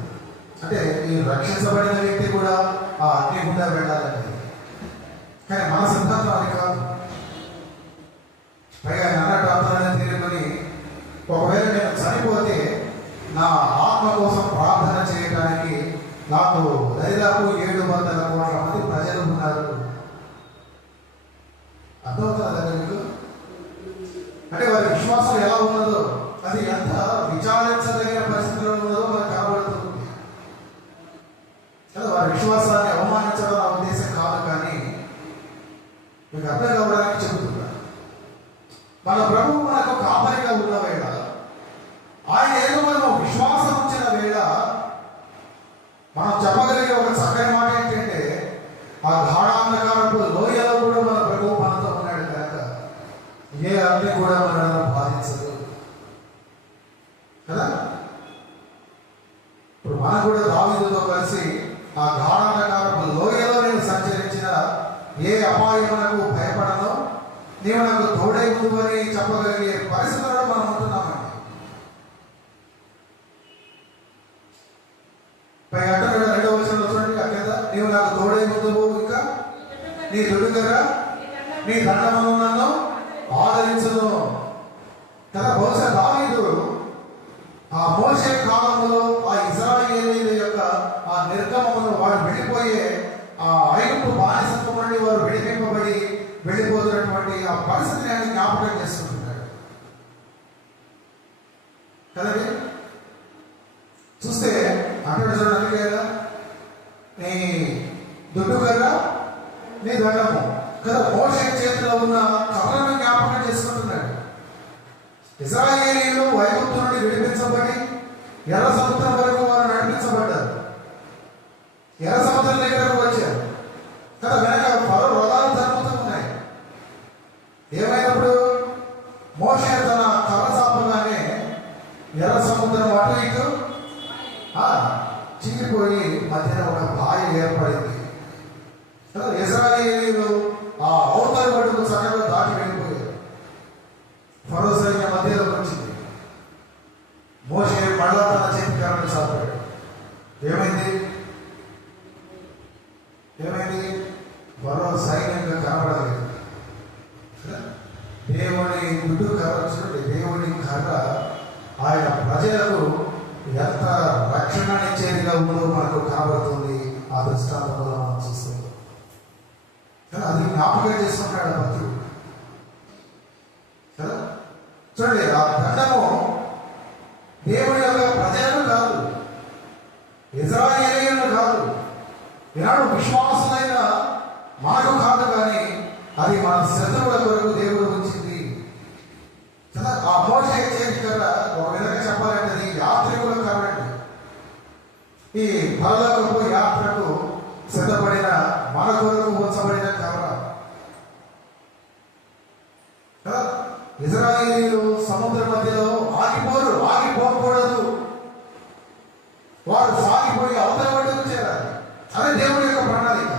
అంటే ఈ రక్షించబడిన వ్యక్తి కూడా ఆ అగ్ని గుండా వెళ్ళాలనేది. కానీ మన సిద్ధాంతం అది కాదు. పైగా ఆయన అన్నట్టు అర్థాన్ని తీరుకొని, ఒకవేళ నేను చనిపోతే నా ఆత్మ కోసం ప్రార్థన చేయడానికి నాకు దాదాపు 700 కోట్ల మంది ప్రజలు ఉన్నారు. అర్థమవుతుందా మీకు? అంటే వారి విశ్వాసం ఎలా ఉన్నదో, అది ఎంత విచారించదగిన పరిస్థితిలో ఉన్నదో మనకు కనబడుతుంది కదా. వారి విశ్వాసాన్ని అవమానించడం నా ఉద్దేశం కాదు, కానీ మీకు అర్థం కావడానికి చెబుతున్నా. మన ప్రభువు మనకు కాపరిగా ఉన్న వేళ, ఆయన ఏదో మనం విశ్వాసం ఉంచిన వేళ, మనం చెప్పగలిగే ఒక చక్కని మాట ఏంటంటే, ఆ గాఢాంధకారపు లోయలో కూడా మన ప్రభువు మనతో ఉన్నాడు కనుక ఏ అగ్ని కూడా మనల్ని బాధించదు కదా. ఇప్పుడు మనం కూడా దావీదుతో కలిసి ఆ గాఢాంధకారపు లోయలో నేను సంచరించిన ఏ అపాయమునకు భయపడను, నీవు నాకు తోడై ఉండు అని చెప్పగలిగే పరిస్థితుల్లో మనం ఉంటున్నామండి. పై అంటారు 2వ వచనంలో చూడండి, అక్కడ నీవు నాకు తోడై ఉందువు, ఇంకా నీ తొడుగరా నీ దండమును నన్ను ఆదరించును కదా. బహుశా దావీదు ఆ మోషే కాలంలో ఆ ఇశ్రాయేలీయుల యొక్క ఆ నిర్గమమును వారు వెళ్ళిపోయే ఆ ఐగుప్తు బానిసత్వం నుండి వారు విడిపింపబడి వెళ్ళిపోతున్నటువంటి ఆ పరిస్థితిని ఆయన జ్ఞాపకం చేసుకుంటున్నాడు కదండి. చూస్తే అంటాడు చూడండి కదా, నీ దుడ్డు కదా నీ దండము కదా. మోషే చేతిలో ఉన్న కర్రను జ్ఞాపకం చేసుకుంటున్నాడు. ఇశ్రాయేలీయులు ఐగుప్తు నుండి విడిపించబడి ఎర్ర సముద్రం వరకు వారు నడిపించబడ్డారు. ఎర్ర సముద్రం దగ్గరకు వచ్చారు కదా. వెనక పలు రథాలు జరుగుతూ ఉన్నాయి. ఏమైనప్పుడు మోషే తన కర్ర చాపగానే ఎర్ర సముద్రం అటు ఇటు చీలిపోయి మధ్యన ఒక బావి ఏర్పడింది. ఇశ్రాయేలీయులు ఆ అవతల ఒడ్డుకు చక్కగా దాటి వెళ్ళిపోయారు. ఫరో సైన్యం మధ్యలోకి వచ్చింది. మోషే మళ్ళా తన చేతి కర్రను చాపాడు. ఏమైంది? ఫరో సైన్యంగా కనబడలేదు. దేవుని గుడ్డు కర్ర చూడండి, దేవుని కర్ర ఆయన ప్రజలకు ఎంత రక్షణనిచ్చేదిగా ఉందో మనకు కనబడుతుంది. ఆ దృష్టాంతంలో మనం చూస్తుంది. అది జ్ఞాపకం చేసుకుంటాడు భక్తుడు కదా. చూడండి, ఆ దండము దేవుని యొక్క ప్రజలను కాదు, ఇశ్రాయేలీయులను కాదు, ఈనాడు విశ్వాసులైన మనకు కాదు, కానీ అది మన శత్రువుల కొరకు దేవుడు ఉంచింది కదా. ఆ మోషే చేతి కర్ర ఒక విధంగా చెప్పాలంటే అది యాత్రికుల కర్రండి. ఈ పరలోకపు యాత్రకు సిద్ధపడిన మన కొరకు ఉంచబడిన కర్ర కదా. ఇశ్రాయేలీయులు సముద్ర మధ్యలో ఆగిపోకూడదు. వారు సాగిపోయి అవతల ఒడ్డుకు చేరాలి. అదే దేవుడి యొక్క ప్రణాళిక.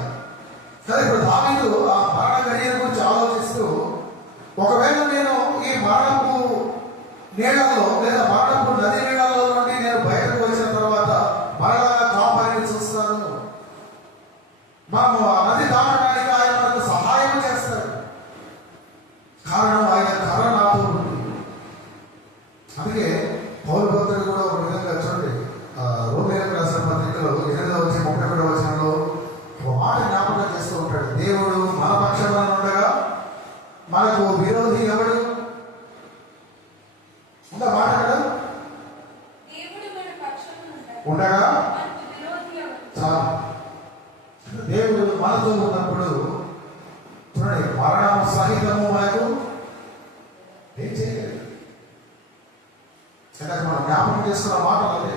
సరే, ఇప్పుడు దావీదు ఆ మరణ గడియ గురించి ఆలోచిస్తూ, ఒకవేళ నేను ఈ మరణపు నీళ్ళలో లేదా మరణపు నది నీళ్ళలో నుండి నేను బయటకు వచ్చిన తర్వాత మరలా కాపాడిని చూస్తాను. మనము ఆ నది దాటడానికి ఆయన మనకు సహాయం చేస్తాడు. కారణం ఆయన కర్ర నాతో ఉంది. అందుకే పౌలు భక్తుడు కూడా ఒక విధంగా చూడండి, రోమీయులకు రాసిన పత్రికలో 8వ వచనంలో ఒక మాట జ్ఞాపకం చేస్తూ ఉంటాడు. దేవుడు మన పక్షాన ఉండగా మనకు విరోధి ఎవడు? ఉందా మాట కదా. ఉండగా చాలు. దేవుడు మనతో ఉన్నప్పుడు చూడండి, మరణం సహితము మనకు ఏం చేయలేదు. మనం జ్ఞాపకం చేసుకున్న మాటలు అదే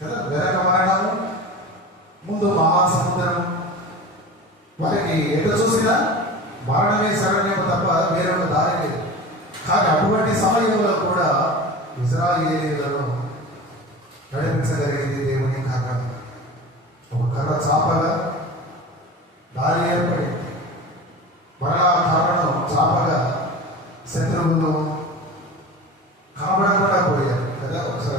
కదా. వెనక మరణము, ముందు మహాసముద్రం. వారికి ఎటు చూసినా మరణమే శరణ్యం తప్ప వేరొక దారి లేదు. కానీ అటువంటి సమయంలో కూడా ఇశ్రాయేలీయులను నడిపించగలిగింది దేవుని కర్ర. ఒక కర్ర చాపగా దారి ఏర్పడింది. మరలా కర్రను చాపగా శత్రువులు కనబడకుండా పోయారు కదా. ఒకసారి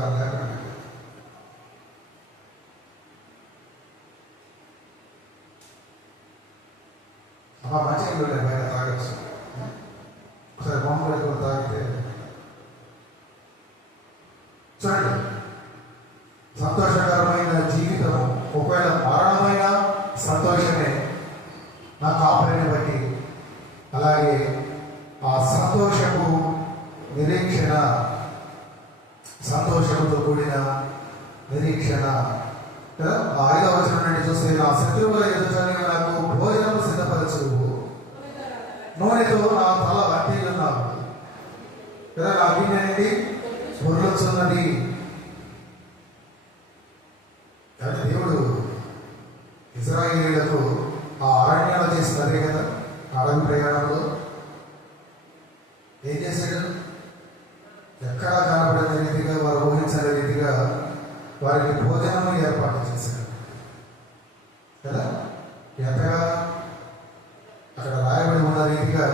మంచిగా బయట తాగచ్చు. ఒకసారి మామూలు తాగితే చూడండి, సంతోషకరమైన జీవితం ఒకవేళ మరణమైన సంతోషమే నా కాపురిని బట్టి. అలాగే ఆ సంతోషపు నిరీక్షణ, సంతోషంతో కూడిన నిరీక్షణ కదా. 5వ వచనం నుండి చూస్తే, నా శత్రువుల ఎదుట నాకు భోజనం సిద్ధపరచువు, నూనెతో నా తల వట్టిస్తున్నావు కదా. నా గిన్నె నుండి పొర్లుచున్నది. అంటే దేవుడు ఇశ్రాయేలీయులకు ఆ అరణ్యాలు చేసినదే కదా. అడవి ప్రయాణంలో ఏం చేశాడు? ఎక్కడా కనబడిన రీతిగా, వారు ఊహించిన రీతిగా వారికి భోజనం ఏర్పాటు చేశాడు కదా. ఎంతగా అక్కడ రాయబడి ఉన్న రీతిగా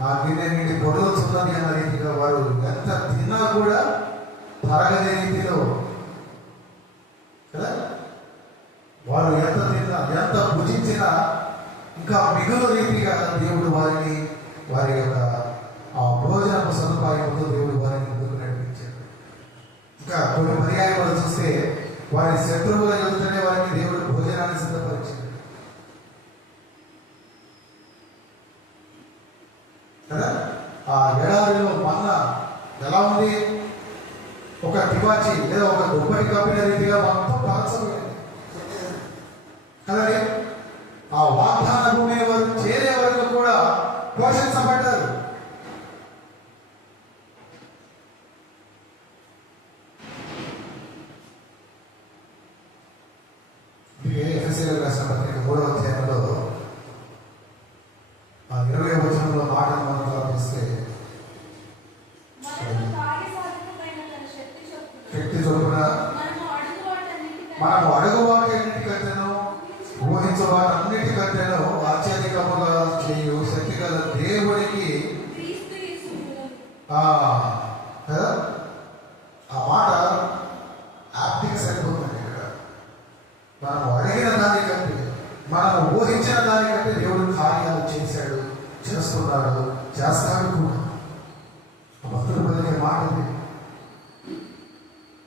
నా గిన్నె నుండి పొడవుతున్నది అన్న రీతిగా వారు ఎంత తిన్నా కూడా తరగని రీతిలో కదా. వారు ఎంత తిన్నా, ఎంత భుజించినా ఇంకా మిగులు రీతిగా దేవుడు వారిని, వారి యొక్క ఆ భోజనపు సదుపాయంతో దేవుడు వారిని ముందుకు నడిపించాడు. ఇంకా కొన్ని పర్యాయాలు చూస్తే వారి శత్రువుల ఎదుటనే వారికి దేవుడు భోజనాన్ని సిద్ధపరిచాడు కదా. ఆ ఎడారిలో మన్నా ఎలా ఉంది? ఒక తివాచి లేదా ఒక దుప్పటి కప్పిన రీతిగా మొత్తం పరచబడింది కదా. ఆ వాగ్దాన భూమి వారు చేరే వరకు కూడా పోషించబడ్డారు. ఎఫెసీయులకు రాసిన పత్రిక 3వ అధ్యాయంలో 20వ వచనంలో మాటను మనం తలపిస్తే, చొప్పున మనము అడుగు వాటన్నిటికంటేను ఊహించు వాటన్నిటికంటేను అత్యధికముగా చేయు శక్తి గల దేవుడికి కదా ఆ మాట యాప్టిగా సరిపోతుంది. ఇక్కడ మనం అడిగిన దానికంటే మనం ఊహించిన దానికంటే దేవుడు కార్యాలు చేశాడు, చేస్తున్నాడు, చేస్తాడు కూడా. భక్తులు పలికే మాట ఇది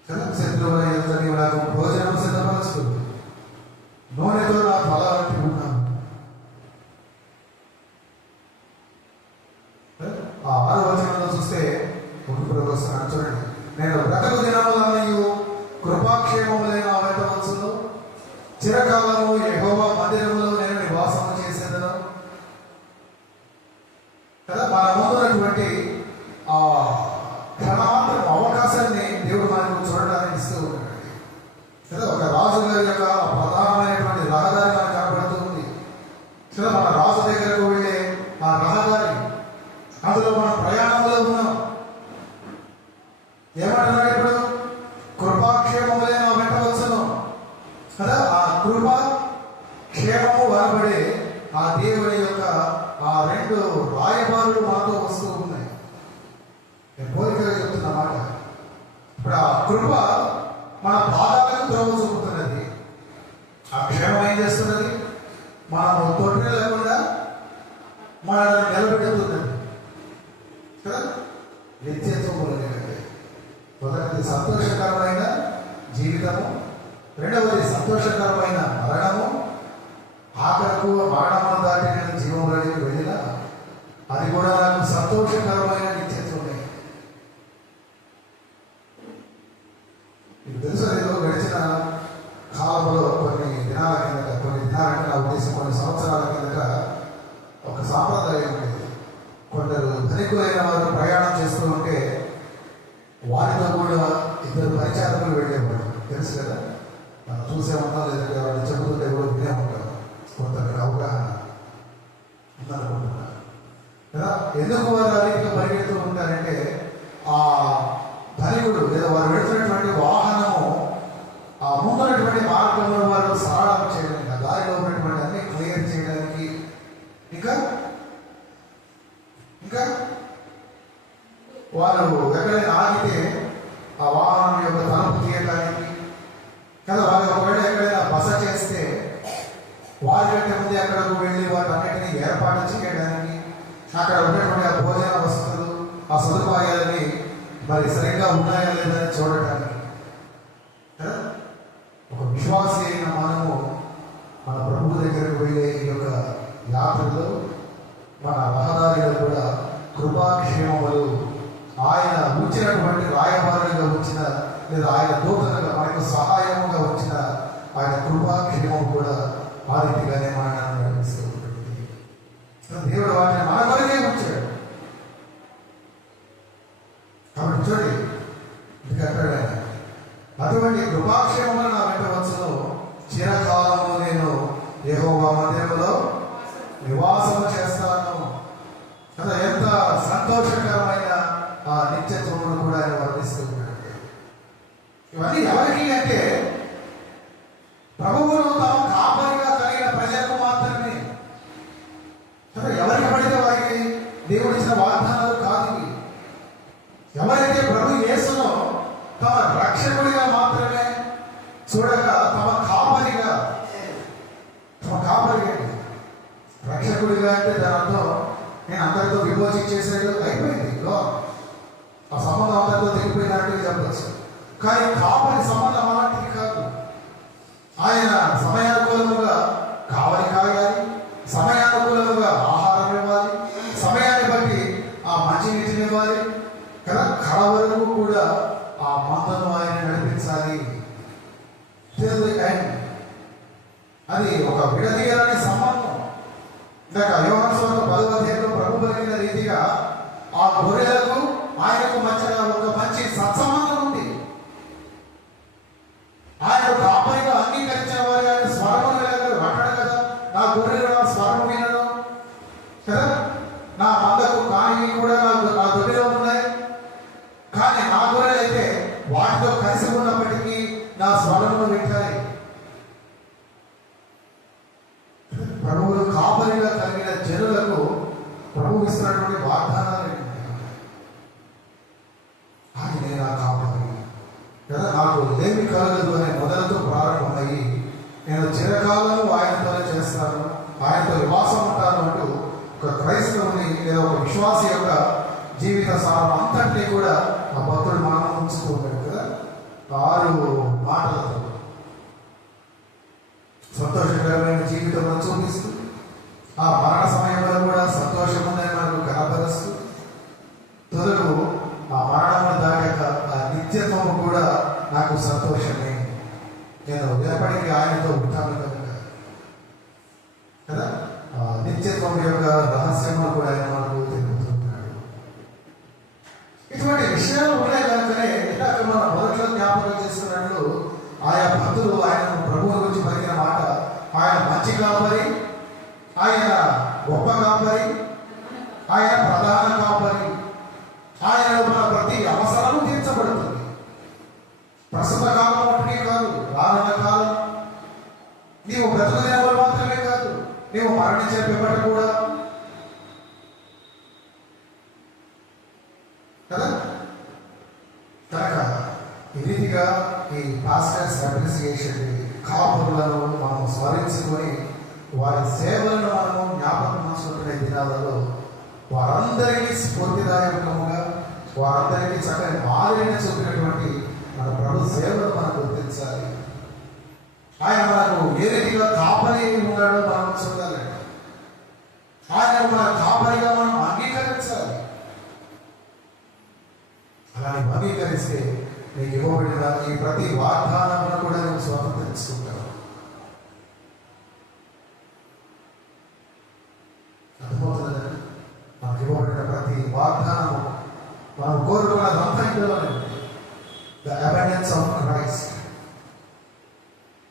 కదా. శత్రువుల యొక్క నీవు నాకు భోజనం సిద్ధపరచుకుంది, నూనెతో నా తల వంటి ఉన్నాను. ఆ 6వ వచనంలో చూస్తే వస్తున్నాను చూడండి. నేను బ్రతకు దినములనయు కృపాక్షేమములైన వెంటవచ్చును, చిరకాలము యెహోవా మందిరములో నేను నివాసము చేసేదను కదా. మన ముందున్నటువంటి ఆ క్షణమాత్రం అవకాశాన్ని దేవుడు మనకు చూడడానికి ఇస్తూ ఉన్నాడు కదా. ఒక రాజు గారి యొక్క ప్రధానమైనటువంటి రహదారి మనకు కనబడుతూ ఉంది కదా. మన రాజు దగ్గరకు వెళ్ళే ఆ రహదారి, అందులో మనం ప్రయాణంలో ఉన్నాం. ఏమంటున్నాడు ఇప్పుడు? కృపాక్షేమములైన వెంటవచ్చును కదా. ఆ కృప క్షేమము వనబడే ఆ దేవుని యొక్క ఆ 2 రాయబారులు మనతో వస్తూ ఉన్నాయి. నేను పోలికగా చెప్తున్న మాట. ఇప్పుడు ఆ కృప మన పాదాలకు త్రోవ చూపుతున్నది. ఆ క్షేమం ఏం చేస్తున్నది? మనము తొట్టిన లేకుండా మనల్ని నిలబెడుతున్నది కదా. నిత్యత్వములు మొదటిది సంతోషకరమైన జీవితము, రెండవది సంతోషకరమైన మరణము, ఆఖరకు మరణము దాటి నేను జీవంలోకి వెళ్ళిన అది కూడా నాకు సంతోషకరమైన నిత్యత్వమే. మీకు తెలుసు ఏదో గడిచిన కాలంలో కొన్ని దినాల నా ఉద్దేశం కొన్ని సంవత్సరాల కిందట ఒక సాంప్రదాయం ఉండేది. కొందరు ధనికులైన వారు ప్రయాణం చేస్తూ ఉంటే వారితో కూడా 2 పరిచారకులు వెళ్ళేవాడు. తెలుసు కదా, మనం చూసే ఉంటాం, లేదంటే వాళ్ళు చెబుతుంటే కూడా వినే ఉంటాం. కొంత అవగాహన ఉందనుకుంటున్నారు కదా. ఎందుకు వారు ఆ రీతిగా పరిగెడుతూ ఉంటారంటే ఆ ధనికుడు లేదా వారు వెళుతున్నటువంటి వాహనము ఆ ముందున్నటువంటి మార్గంలో వారు సరళం చేయడానికి, ఆ దారిలో ఉన్నటువంటి అన్ని క్లియర్ చేయడానికి, ఇంకా వారు ఎక్కడైనా ఆగితే ఆ వాహనం యొక్క తలుపు తీయడానికి కదా. వారు ఒకవేళ ఎక్కడైనా బస చేస్తే వారికంటే ముందు అక్కడకు వెళ్ళి వాటన్నిటిని ఏర్పాటు చేయడానికి, అక్కడ ఉన్నటువంటి ఆ భోజన వసతులు, ఆ సదుపాయాలని మరి సరిగ్గా ఉన్నాయా లేదని చూడటానికి కదా. ఒక విశ్వాసి అయిన మనము మన ప్రభువు దగ్గరకు వెళ్ళే ఈ యొక్క యాత్రలో మన రహదారిలో కూడా కృపాక్షేమములు ఆయన ఉంచినటువంటి రాయబారులుగా ఉంచిన లేదా ఆయన దూతలుగా మనకు సహాయముగా వచ్చిన ఆయన కృపాక్షేమం కూడా ఆ రీతిగానే మనల్ని నడిపిస్తూ ఉంటుంది. దేవుడు వాటిని మన కొరకే ఉంచాడు. కాబట్టి చూడండి, ఎందుకంటాడు అటువంటి కృపాక్షేమములు నా వెంట వచ్చును, చిరకాలము నేను యెహోవా మందిరములో నివాసము చేస్తాను కదా. ఎంత సంతోషకరమైన ఆ నిత్యత్వమును కూడా ఆయన వర్ణిస్తూ ఉన్నాడు. ఇవన్నీ ఎవరికి అంటే ప్రభువును తమ కాపరిగా కలిగిన ప్రజలకు మాత్రమే కదా. ఎవరికి పడితే వారికి దేవుడు ఇచ్చిన వాగ్దానాలు కాదు. ఎవరైతే ప్రభు యేసును తమ రక్షకుడిగా మాత్రమే చూడక తమ కాపరిగా రక్షకుడిగా అంటే దాని అర్థం నేను అందరితో విమోచించేసాడు అయిపోయింది, ఆ సంబంధం అందరితో తెగిపోయినట్టుగా చెప్పచ్చు. కానీ కాపరి సంబంధం అలాంటిది కాదు. ఆయన సమయానుకూలముగా కావలి కాయాలి, సమయానుకూలముగా ఆహారం ఇవ్వాలి, సమయాన్ని బట్టి ఆ మంచినీటిని ఇవ్వాలి కదా. కళ వరకు కూడా ఆ మందను ఆయన నడిపించాలి. అది ఒక విడదీయాలనే సంబంధం. ఇందాక యోహాను సువార్త 10వ అధ్యాయంలో ప్రభు పలికిన రీతిగా ఆ గొర్రెలకు ఆయనకు మధ్యగా ఒక మంచి సత్సంబంధం ఉంది. ఆయన కాపరిగా అంగీకరించిన వారు ఆయన స్వరము అంటాడు కదా. నా గొర్రెలు నా స్వరం వినను కదా, నా మందకు కాని కూడా నా దొడ్డిలో ఉన్నాయి, కానీ నా గొర్రెలు అయితే వాటితో కలిసి ఉన్నప్పుడు విశ్వాస యొక్క జీవిత సారం అంతటినీ కూడా ఆ భక్తుడు మనం ఉంచుతూ ఉన్నాడు కదా. 6 మాటలతో సంతోషకరమైన జీవితం చూపిస్తూ, ఆ మరణ సమయంలో కూడా సంతోషం ఉందని మనకు కనపరుస్తూ, తొలుగు ఆ మరణము దాటాక ఆ నిత్యత్వము కూడా నాకు సంతోషమే, నేను ఎప్పటికీ ఆయనతో ఉంటాను కనుక కదా. ఆ నిత్యత్వం యొక్క రహస్యము కూడా ఆయన మనకు తెలుపుతున్నాడు. ఇటువంటి విషయాలు ఉన్నాయి కనుకనే ఇందాక మనం మొదట్లో జ్ఞాపకం చేస్తున్నట్లు ఆయా భక్తులు ఆయన ప్రభువు గురించి పలికిన మాట, ఆయన మంచి కాపరి, ఆయన గొప్ప కాపరి, ఆయన ప్రధాన కాపరి, ఆయన మన ప్రతి అవసరము తీర్చబడుతుంది. ప్రస్తుత కాలం ఒకటి కాదు, రానున్న కాలం, నీవు బ్రతుకునేవాళ్ళు మాత్రమే కాదు, నీవు మరణించే పిమ్మట కూడా కదా. కనుక ఈ రీతిగా ఈ పాస్టర్స్ అప్రిసియేషన్ కాపులను మనం స్మరించుకొని వారి సేవలను మనము జ్ఞాపకం చేసుకునే దినాలలో వారందరికీ స్ఫూర్తిదాయకముగా, వారందరికీ చక్కని మాదిరిని చూపినటువంటి మన ప్రభు సేవలు మనం గుర్తించాలి. ఆయన మనకు ఏ రీతిగా కాపరి ఉన్నాడో మనం చూడాలి. ఆయన మన కాపరిగా మనం అంగీకరించాలి. అలానే అంగీకరిస్తే నీకు ఇవ్వబడిన ఈ ప్రతి వాగ్దానమును కూడా నువ్వు స్వాతంత్రించుకుంటావు. అర్థమవుతుందండి. మనకు ఇవ్వబడిన ప్రతి వాగ్దానము మనం కోరుకున్నదంతా ఇందులోనే ఉంది. The abundance of Christ,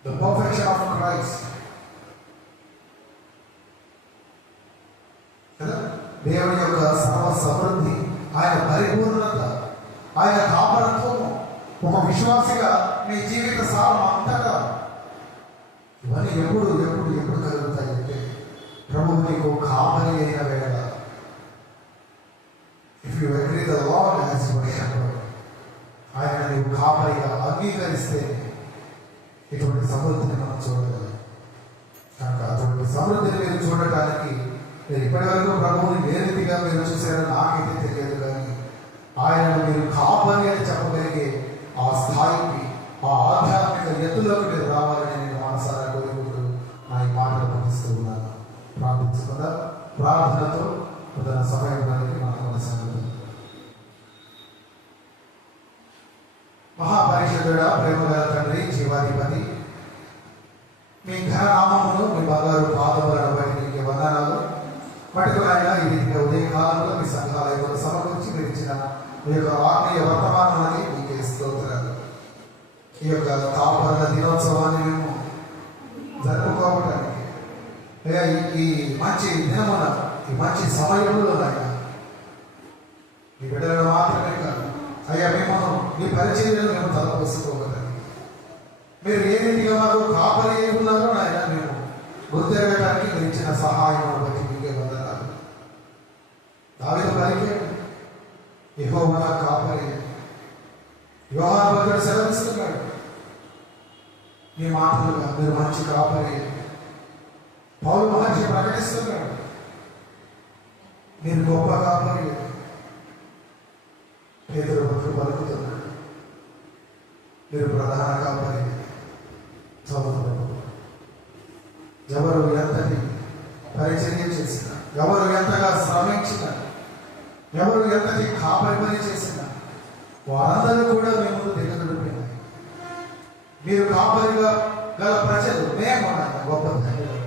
the perfection of Christ. కదా, దేవుని యొక్క సర్వ సమృద్ధి, ఆయన పరిపూర్ణత, ఆయన కాపరత్వము, ఒక విశ్వాసిగా నీ జీవిత సారం అంతగా ఇవన్నీ ఎప్పుడు ఎప్పుడు ఎప్పుడు కలుగుతాయంటే ప్రభువు నీకు కాపరి అయిన వేళ. If you agree the lord as your shepherd, ఆయన నీవు కాపరిగా అంగీకరిస్తే ఇటువంటి సమృద్ధిని మనం చూడగలం. కనుక అటువంటి సమృద్ధిని మీరు చూడటానికి మీరు ఇప్పటి వరకు ప్రభువుని ఏ రీతిగా మీరు చూసారో నాకైతే తెలియదు, కానీ ఆయనను మీరు కాపరి అని చెప్పగలిగే ఆ స్థాయికి, ఆ ఆధ్యాత్మిక ఎత్తులోకి మీరు రావాలని నేను మనసారా కోరుకుంటూ నా ఈ మాటలు పంపిస్తూ ఉన్నాను. ప్రార్థించుకుందా. ప్రార్థనతో ప్రధాన సమయంలోనికి మనం కొనసాగుతాం. మహాపరిషుడా, ప్రేమగల తండ్రి, జీవాధిపతి, మీ ఘననామమును మీ బంగారు పాదములను బట్టి మీకు వందనాలు. పట్టుకునైనా ఈ రీతిగా ఉదయకాలంలో మీ సంఘాలయంలో సమకూర్చి మీరు ఇచ్చిన మీ యొక్క ఆత్మీయ వర్తమానాన్ని మీకే స్తోత్రాలు. ఈ యొక్క కాపరుల దినోత్సవాన్ని మేము జరుపుకోవటానికి, లేదా ఈ మంచి దినమున, ఈ మంచి సమయంలో అయినా మీ బిడ్డలను మాత్రమే కాదు అయ్యా, మేము మీ పరిచర్యను మేము తలపోసుకోగలని, మీరు ఏ రీతిగా మాకు కాపరి అయి ఉన్నారో ఆయన మేము గుర్తెరగడానికి మీరు ఇచ్చిన సహాయం బట్టి మీకే వందనాలు. దావీదు పలికాడు, యెహోవా నా కాపరి. యోహాను భక్తుడు సెలవిస్తున్నాడు, మీ మాటలుగా మీరు మంచి కాపరి. పౌలు మహర్షి ప్రకటిస్తున్నాడు, మీరు గొప్ప కాపరి. పేతురు భక్తుడు పలుకుతున్నాడు, మీరు ప్రధాన కాపరి. చదువుతున్నాడు. ఎవరు ఎంతటి పరిచర్య చేసిన, ఎవరు ఎంతగా శ్రమించిన, ఎవరు ఎంతటి కాపరి పని చేసిన వారందరూ కూడా మీ ముందు దిగదుడిపోయినాయి. మీరు కాపరిగా గల ప్రజలు మేము గొప్ప ధన్యులు.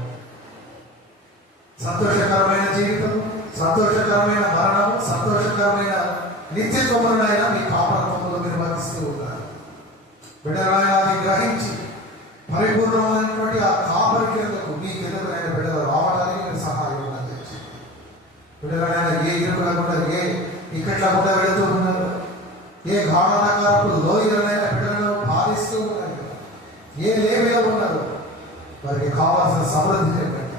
సంతోషకరమైన జీవితం, సంతోషకరమైన మరణం, సంతోషకరమైన నిత్యత్వమునైనా మీ కాపరత్వంలో మీరు వర్తిస్తూ ఉన్నారు. బిడ్డలైనా అది గ్రహించి పరిపూర్ణమైనటువంటి ఆ కాపరి కిందకు మీ కిందకు బిడ్డలు రావడానికి మీరు సహాయం అందించి, బిడ్డలైనా ఏ ఇరుకులా కూడా, ఏ ఇక్కట్లా కూడా వెళుతూ ఉన్నారు, ఏ గాఢాకారపు లోయలైన బిడ్డలను బాధిస్తూ ఉన్నారు, ఏ లేవిలో ఉన్నారు, వారికి కావాల్సిన సమృద్ధి చెప్పండి.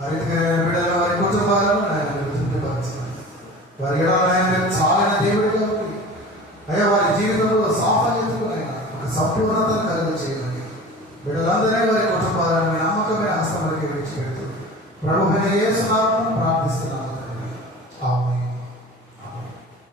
పరిధికైన బిడ్డలు వారి కుటుంబాలను ఆయన తృప్తిపరచండి. వారి ఎడలైన చాలిన దేవుడిగా ఉంది అయ్యా, వారి జీవితంలో సాఫల్యతకు ఒక సంపూర్ణతను కలుగు చేయండి. బిడ్డలందరినీ వారి కుటుంబాలను మీ నమ్మకమైన హస్తములకి విడిచిపెడుతూ ప్రభువైన యేసు నామమున ప్రార్థిస్తున్నాను.